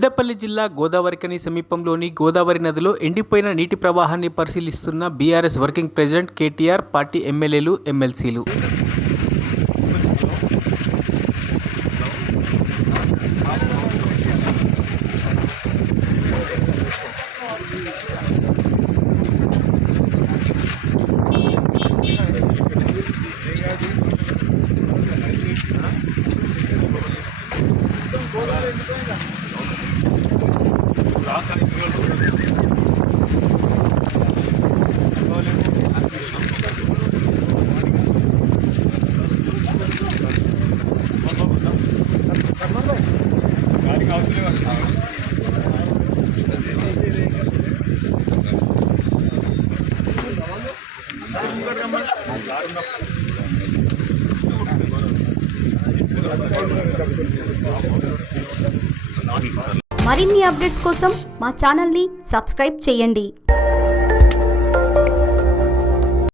పెద్దపల్లి జిల్లా గోదావరికని సమీపంలోని గోదావరి నదిలో ఎండిపోయిన నీటి ప్రవాహాన్ని పరిశీలిస్తున్న BRS working president KTR, party ఎమ్మెల్యేలు, ఎమ్మెల్సీలు. మరిన్ని అప్డేట్స్ కోసం మా ఛానల్ని సబ్స్క్రైబ్ చేయండి.